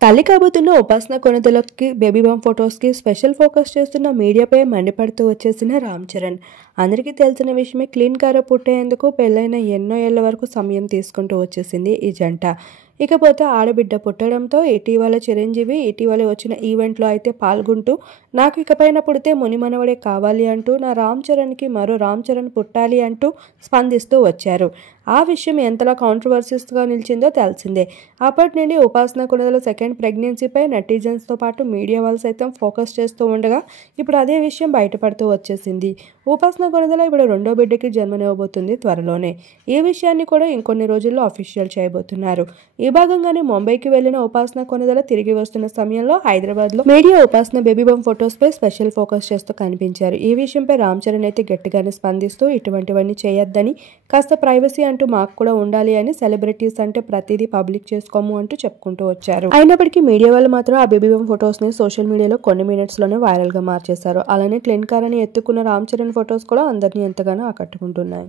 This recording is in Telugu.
తల్లి కాబోతున్న ఉపాసన కొణిదెలకి బేబీ బామ్ ఫొటోస్కి స్పెషల్ ఫోకస్ చేస్తున్న మీడియాపై మండిపడుతూ వచ్చేసిన రామ్ చరణ్. అందరికీ తెలిసిన విషయమే, క్లీన్ కార పుట్టేందుకు పెళ్ళైన ఎన్నో ఏళ్ల వరకు సమయం తీసుకుంటూ వచ్చేసింది ఈ జంట. ఇకపోతే ఆడబిడ్డ పుట్టడంతో ఇటీవల చిరంజీవి వచ్చిన ఈవెంట్లో అయితే పాల్గొంటూ, నాకు ఇకపైన పుడితే మునిమనవడే కావాలి అంటూ, నా రామ్ చరణ్కి మరో రామ్ చరణ్ పుట్టాలి అంటూ స్పందిస్తూ వచ్చారు. ఆ విషయం ఎంతలా కాంట్రవర్సీస్గా నిలిచిందో తెలిసిందే. అప్పటి నుండి ఉపాసన కొణిదెల సెకండ్ ప్రెగ్నెన్సీపై నెటిజన్స్తో పాటు మీడియా వాళ్ళు సైతం ఫోకస్ చేస్తూ ఉండగా, ఇప్పుడు అదే విషయం బయటపడుతూ వచ్చేసింది. ఉపాసన కొణిదెల ఇప్పుడు రెండో బిడ్డకి జన్మనివ్వబోతుంది త్వరలోనే. ఈ విషయాన్ని కూడా ఇంకొన్ని రోజుల్లో అఫీషియల్ చేయబోతున్నారు. ఈ భాగంగానే ముంబైకి వెళ్లిన ఉపాసన కొణిదెల తిరిగి వస్తున్న సమయంలో హైదరాబాద్లో మీడియా ఉపాసన బేబీ బామ్ ఫొటోస్పై స్పెషల్ ఫోకస్ చేస్తూ కనిపించారు. ఈ విషయంపై రామ్ చరణ్ అయితే గట్టిగానే స్పందిస్తూ, ఇటువంటివన్నీ చేయొద్దని, కాస్త ప్రైవసీ అంటూ మాకు కూడా ఉండాలి అని, సెలబ్రిటీస్ అంటే ప్రతిదీ పబ్లిక్ చేసుకోము అంటూ చెప్పుకుంటూ వచ్చారు. అయినప్పటికీ మీడియా వాళ్ళు మాత్రం ఆ బేబీ బామ్ ఫొటోస్ ని సోషల్ మీడియాలో కొన్ని మినిట్స్ లోనే వైరల్ గా మార్చేశారు. అలానే క్లీన్ కార్ అని ఎత్తుకున్న రామ్ చరణ్ ఫొటోస్ కూడా అందరినీ ఎంతగానో ఆకట్టుకుంటున్నాయి.